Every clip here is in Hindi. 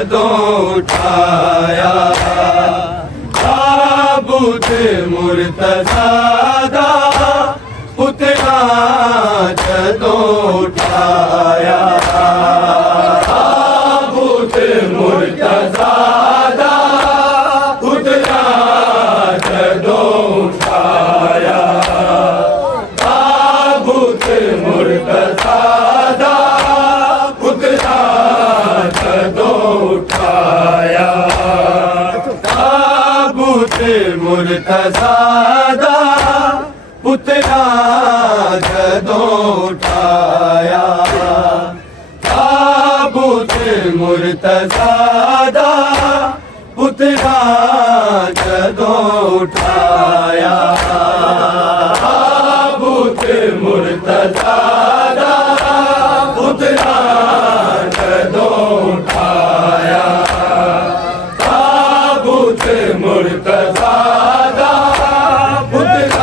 जदों उठाया ताबूत मुर्तज़ा दा पुतला जदों उठाया ताबूत मुर्तज़ा दा पुतला जदों उठाया ताबूत मुर्तज़ा दा पुतला जदों उठाया ताबूत मुर्तज़ा दा पुतला जदों उठाया ताबूत मुर्तज़ा दा पुतला जदों उठाया ताबूत मुर्तज़ा दा पुतला जदों उठाया ताबूत मुर्तज़ा दा पुतला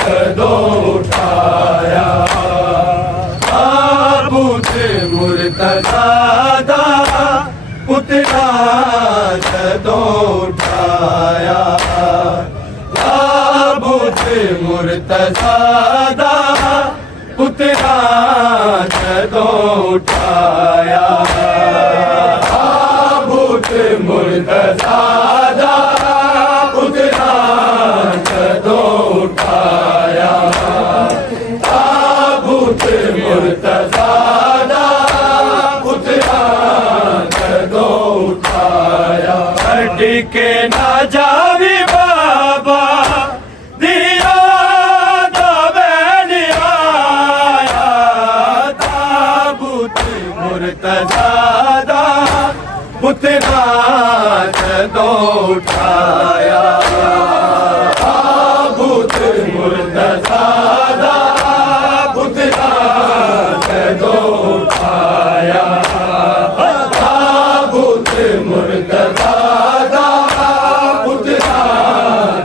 जदों उठाया ताबूत मुर्तज़ा दा पुतला जदों उठाया ताबूत मुर्तज़ा दा पुतला जदों उठाया ताबूत मुर्तज़ा दा पुतला जदों उठाया ताबूत मुर्तज़ा दा पुतला जदों उठाया हड्डी के ना जावी बाबा दिया आया ताबूत मुर्तज़ा दा पुतला जदों उठाया ताबूत मुर्तज़ा दा पुतला जदों उठाया ताबूत मुर्तज़ा दा पुतला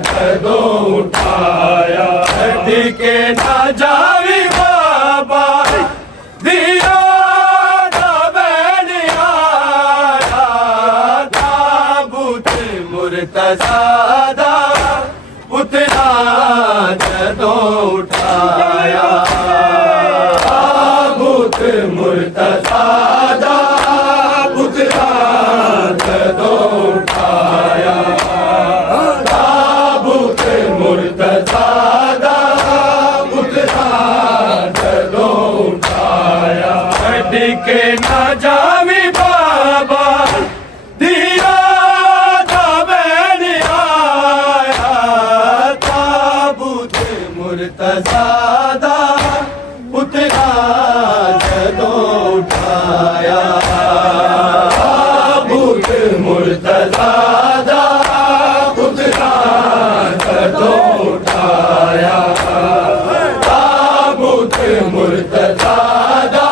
जदों उठाया हड्डी के ना जावी बाबा दिया मुर्तज़ा दा पुतला जदों उठाया ताबूत मुर्तज़ा दा पुतला जदों उठाया ताबूत मुर्तज़ा दा पुतला जदों उठाया हड्डी के ना जावी बाबा दिया मुर्तज़ा दा पुतला जदों उठाया ताबूत मुर्तज़ा दा पुतला जदों उठाया ताबूत मुर्तज़ा दा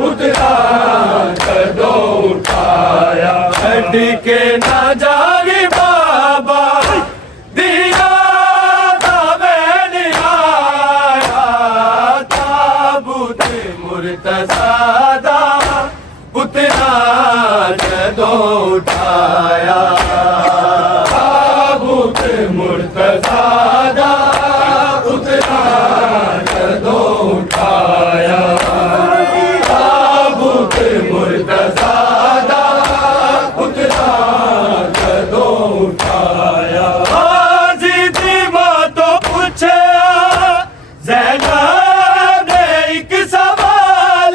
पुतला जदों उठाया हड्डी के ना जावी बाबा दिया मुर्तज़ा दा पुतला जदों उठाया ताबूत मुर्तज़ा दा पुतला जदों उठाया ताबूत मुर्तज़ा दा पुतला जदों उठाया ज़िदी मां तो पूछे ज़ैनब ने एक सवाल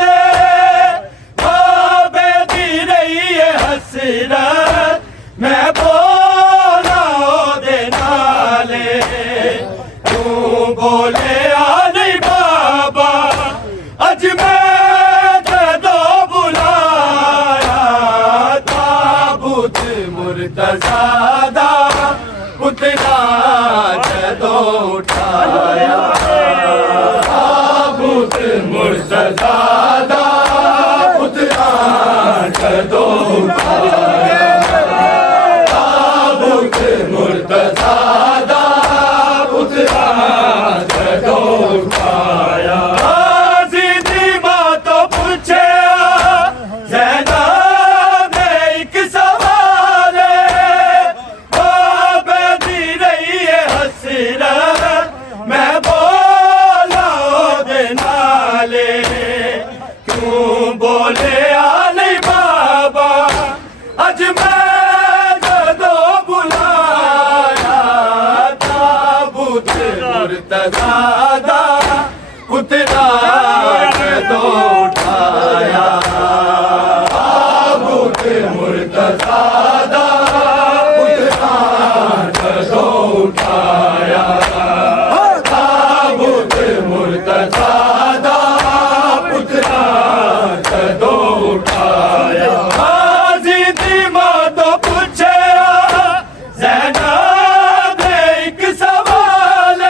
हसरत मैं बोला दे नाले तू बोले आ नहीं बाबा अज मैं जदों बुलाया ताबूत मुर्तज़ा दा पुतला जदों उठाया ताबूत मुर्तज़ा दा पुतला जदों उठाया ताबूत मुर्तज़ा दा पुतला जदों उठाया ज़िदी मां तो पूछे ज़ैनब ने मुर्तज़ादा पुतरा जदों उठाया ताबूत मुर्तज़ादा पुतरा जदों उठाया ताबूत मुर्तज़ादा पुतरा जदों उठाया हाजी दी मां तो पूछे ज़ैनब एक सवाल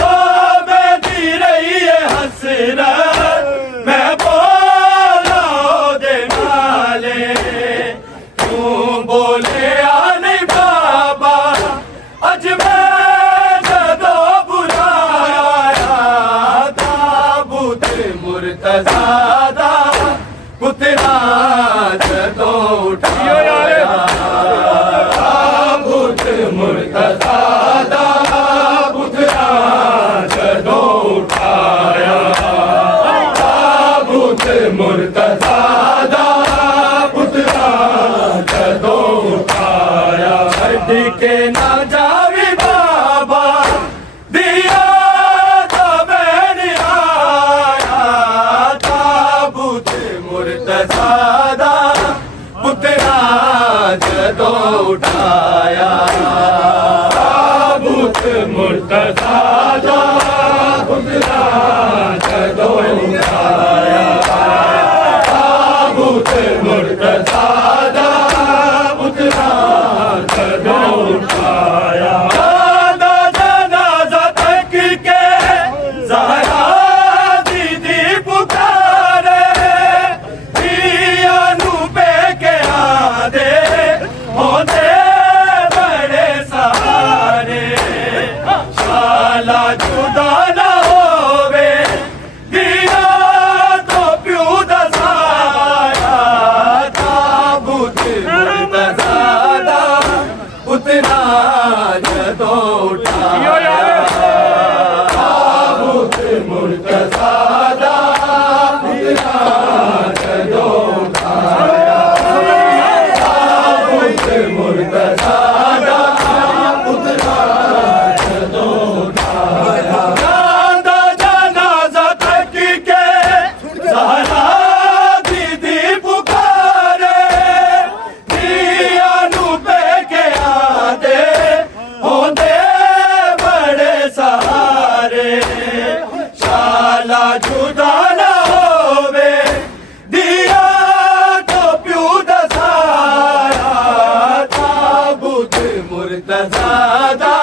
बाबे दी रही है हसरत मैं बोला दे नाले क्यों बोले आने बाबा अज मैं जदों बुलाया ताबूत मुर्तज़ादा पुतरा जदों उठाया ताबूत मुर्तज़ादा पुतरा जदों उठाया ताबूत मुर्तज़ादा पुतरा जदों उठाया छड्ड के ना जावी बाबा दिया तबैन आया ताबूत मुर्तज़ादा पुतरा जदों उठाया ताबूत मुर्तज़ादा पुतरा जदों उठाया ताबूत मुर्तज़ादा पुतरा जदों उठाया दादा जनाज़ा तक के ज़हरा दीदी पुकारे दिया नू पे के आदे होंदे बड़े सहारे शाला जुदा ना होवे दिया तो प्यू दसाया ताबूत मुर्तज़ादा पुतरा जदों उठाया ताबूत मुर्तज़ादा पुतरा जदों उठाया ताबूत मुर्तज़ादा पुतरा जदों उठाया दादा जनाज़ा तक के ज़हरा दीदी पुकारे दिया नू पे के आदे होंदे बड़े सहारे शाला जुदा ना होवे दिया तो प्यू दसाया ताबूत मुर्तज़ादा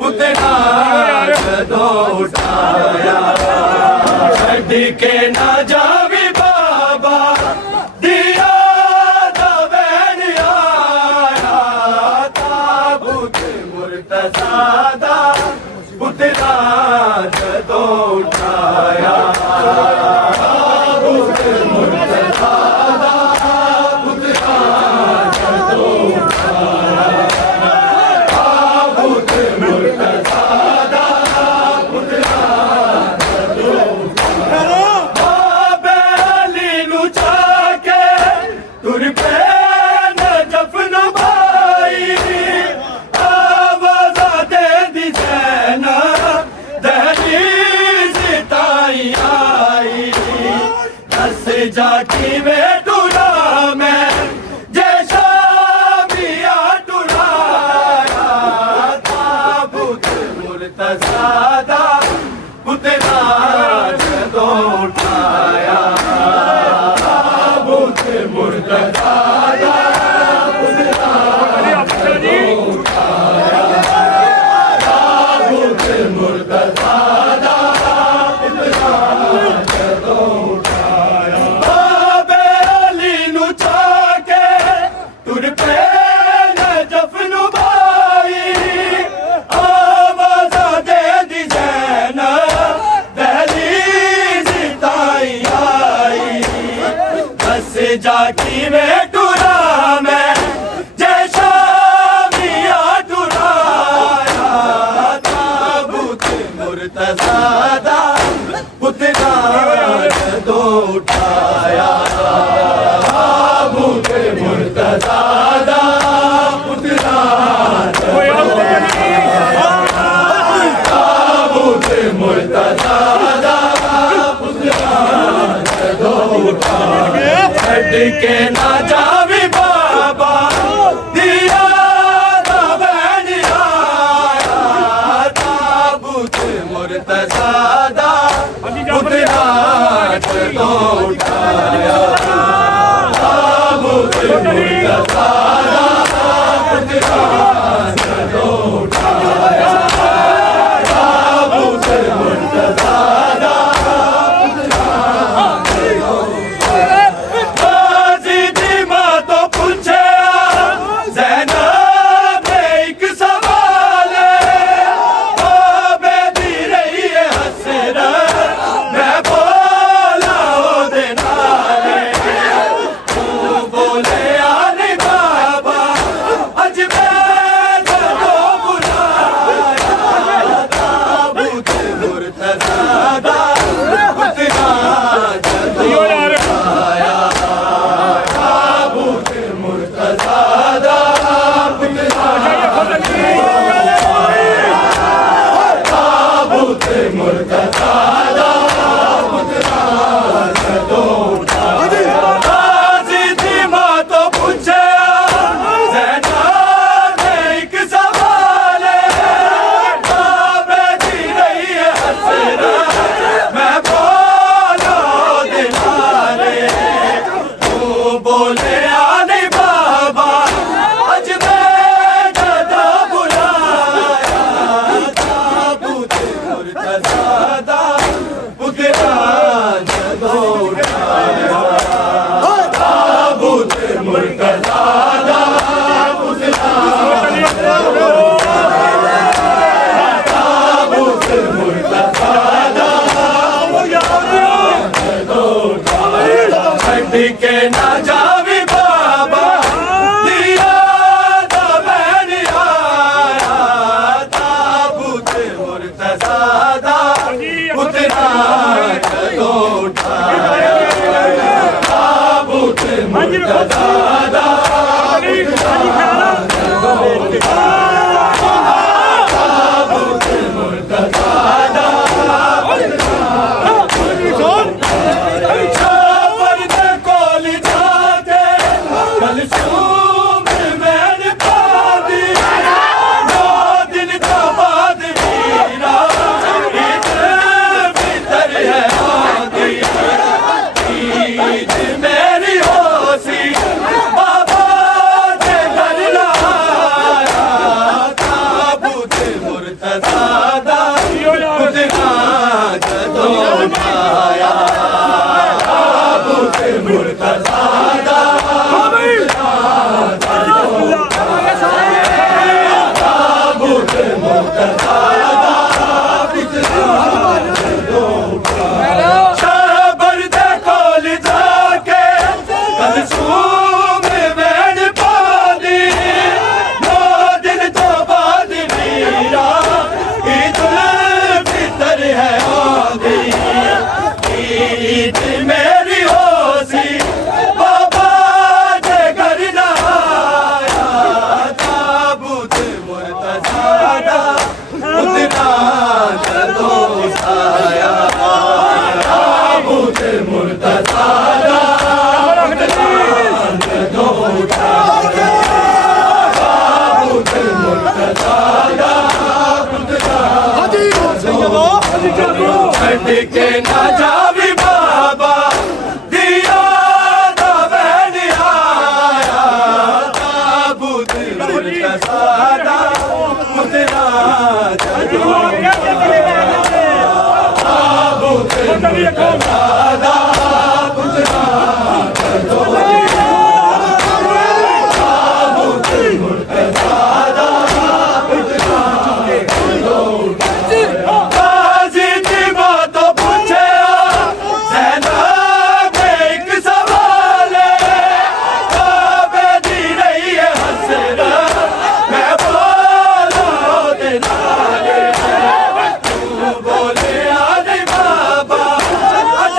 पुतरा जदों उठाया छड्ड के ना जावी बाबा दिया तबैन आया ताबूत मुर्तज़ादा पुतरा जदों उठाया ताबूत मुर्तज़ादा पुतरा जदों उठाया ताबूत मुर्तज़ादा पुतरा जदों उठाया बाबे अली नू जाके तुर पे नजफ नबाई आवाज़ा दे दी ज़ैनब दहलीज़ ताई आई दस जा किवें टुरा मैं जे शामिया टुराया ताबूत मुर्तज़ादा पुतरा जदों उठाया ताबूत मुर्तज़ादा पुतरा जदों उठाया ताबूत मुर्तज़ादा पुतरा जदों उठाया बाबे अली नू जाके तुर पे नजफ नबाई आवाज़ा दे दी ज़ैनब दहलीज़ ताई आई दस जा किवें टुरा मैं जे शामिया टुराया ताबूत मुर्तज़ादा पुतरा जदों उठाया ताबूत मुर्तज़ादा पुतरा जदों उठाया के ना जावी बाबा दिया दा बैन आया ताबूत मुर्तज़ा दा पुतरा तो उठाया ताबूत मुर्तज़ा दा पुतरा तो उठाया ताबूत मुर्तज़ा दा के ना जावी बाबा दिया दा बैन आया ताबूत मुर्तज़ा दा पुतरा तो उठाया ताबूत मुर्तज़ा दा ताबूत मुर्तज़ा दा मेरी होसी बाबा जे घर ना आया ताबूत मुर्तज़ा दा पुतरा तो उठाया ताबूत मुर्तज़ा दा पुतरा तो उठाया ताबूत मुर्तज़ा दा पुतरा छड़ के ना जावी बाबा दिया दा बैन आया ताबूत मुर्तज़ा दा पुतरा तो ताबूत मुर्तज़ा दा पुतरा तो ताबूत मुर्तज़ा दा पुतरा बोले आने बाबा अज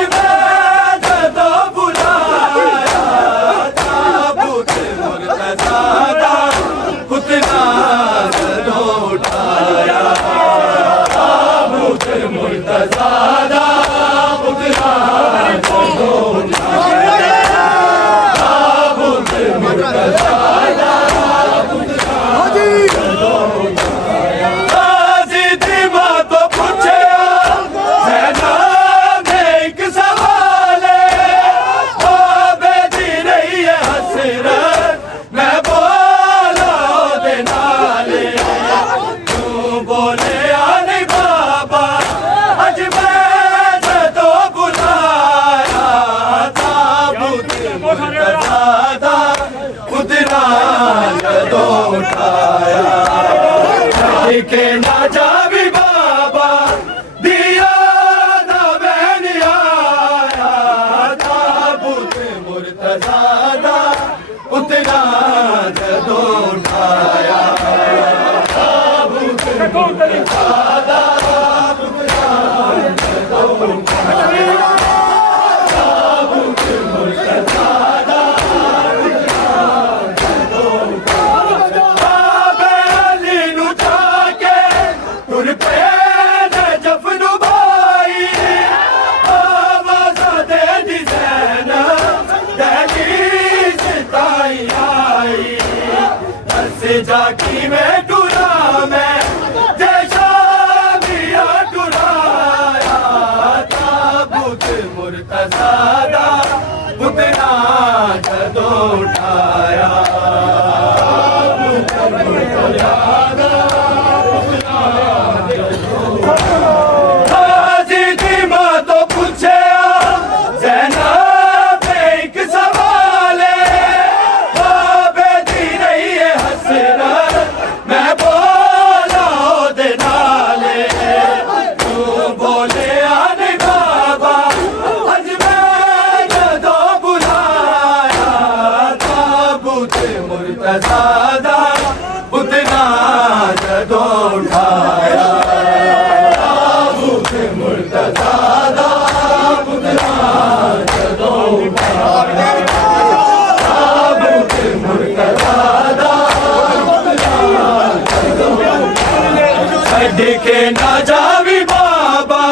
के ना जावी बाबा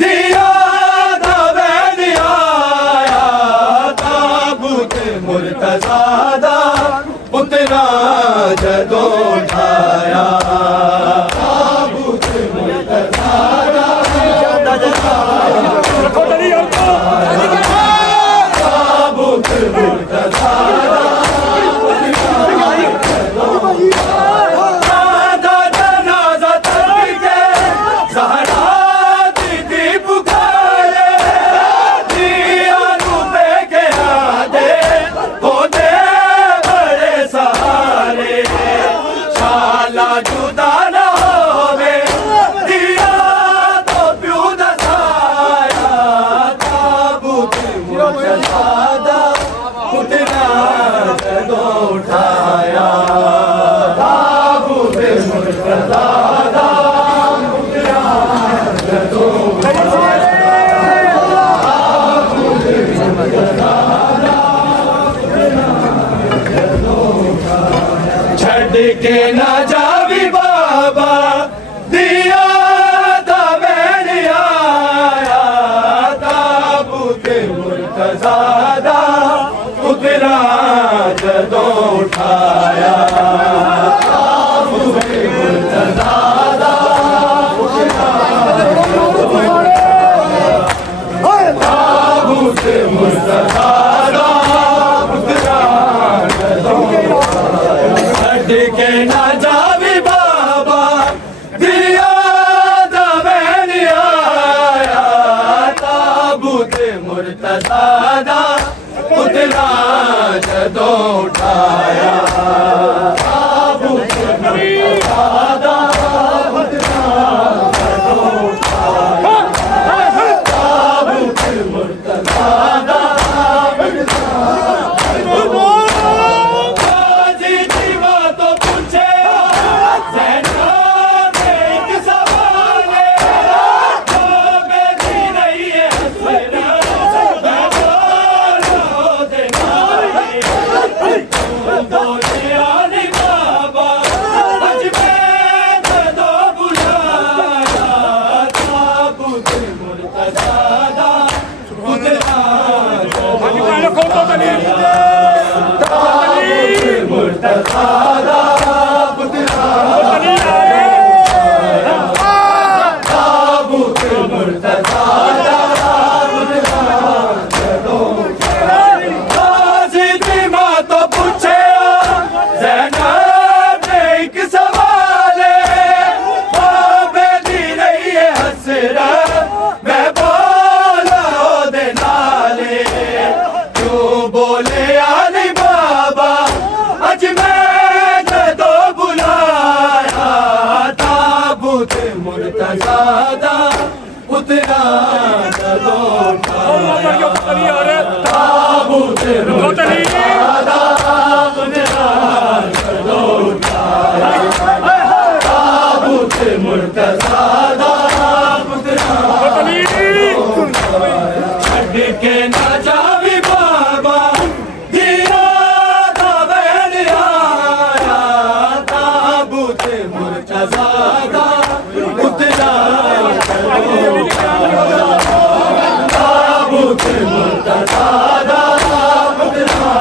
दिया दा वैन आया ताबूत मुर्तज़ा दा पुतना जदों उठाया ताबूत मुर्तज़ा दा ताबूत मुर्तज़ा के ना जावी बाबा दिया दा वैन आया ताबूत मुर्तज़ा दा पुतना जदों उठाया ताबूत मुर्तज़ा दा ताबूत मुर्तज़ा दा पुतना के ना जावी बाबा दिया दा वैन आया ताबूत मुर्तज़ा दा पुतना जदों उठाया ताबूत मुर्तज़ा दा पुतना जदों उठाया ताबूत मुर्तज़ा दा मुर्तज़ा दा पुतना जदों उठाया ताबूत मुर्तज़ा दा पुतना जदों उठाया ताबूत मुर्तज़ा दा पुतना छड़ के ना जावी बाबा दिया दा वैन आया ताबूत मुर्तज़ा दा पुतना ताबूत मुर्तज़ा दा पुतना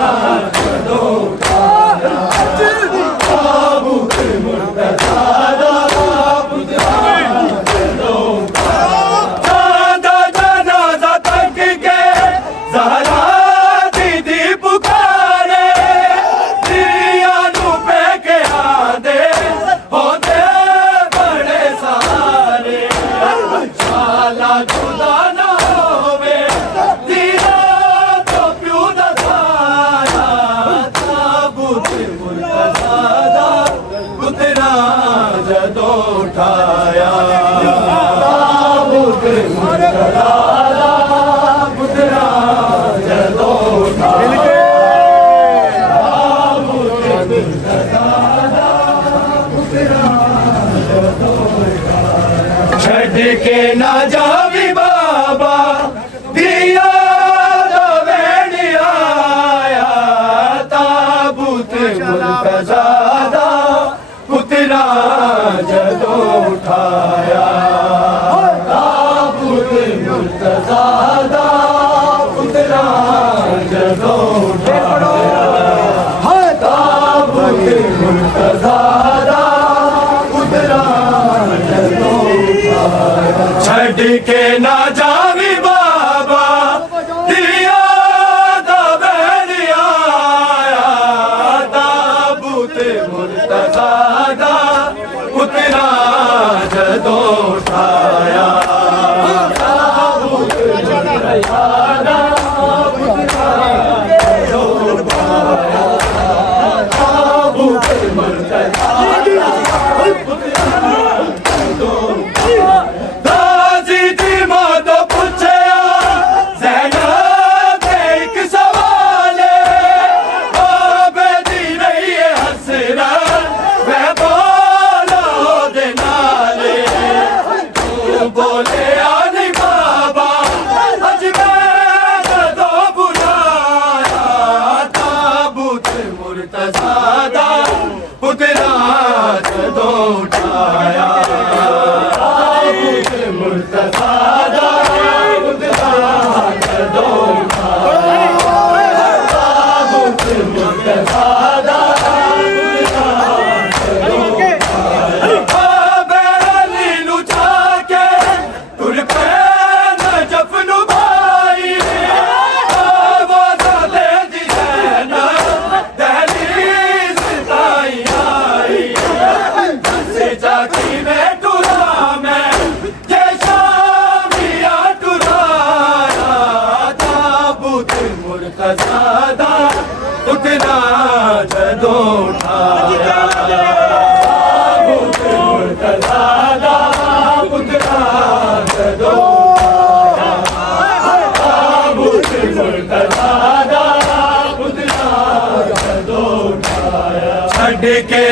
जदों उठाया ताबूत मुर्तज़ा दा पुतना जदों उठाया चांदा जनाज़ा तक के ज़हरा दीदी पुकारे दिया नू पे के आंदे होंदे बड़े सहारे शाला जुदा ना होवे दिया तो प्यू दा साया ताबूत मुर्तज़ा दा पुतना जदों उठाया ताबूत मुर्तज़ा दा पुतना जदों उठाया ताबूत मुर्तज़ा दा पुतना जदों उठाया छड़ के ना जावी बाबा दिया दा वैन आया ताबूत मुर्तज़ा दा पुतना जदों उठाया छड़ के ना जावी बाबा दिया दा बैरिया ताबूत मुर्तज़ा दा उतरा जदों उठाया ताबूत मुर्तज़ा दा उतरा जदों उठाया ताबूत मुर्तज़ा मुर्तज़ा उतना जदों उठाया मुर्तज़ा उतना जदों मुर्तज़ा उतना जदों उठाया छड़ के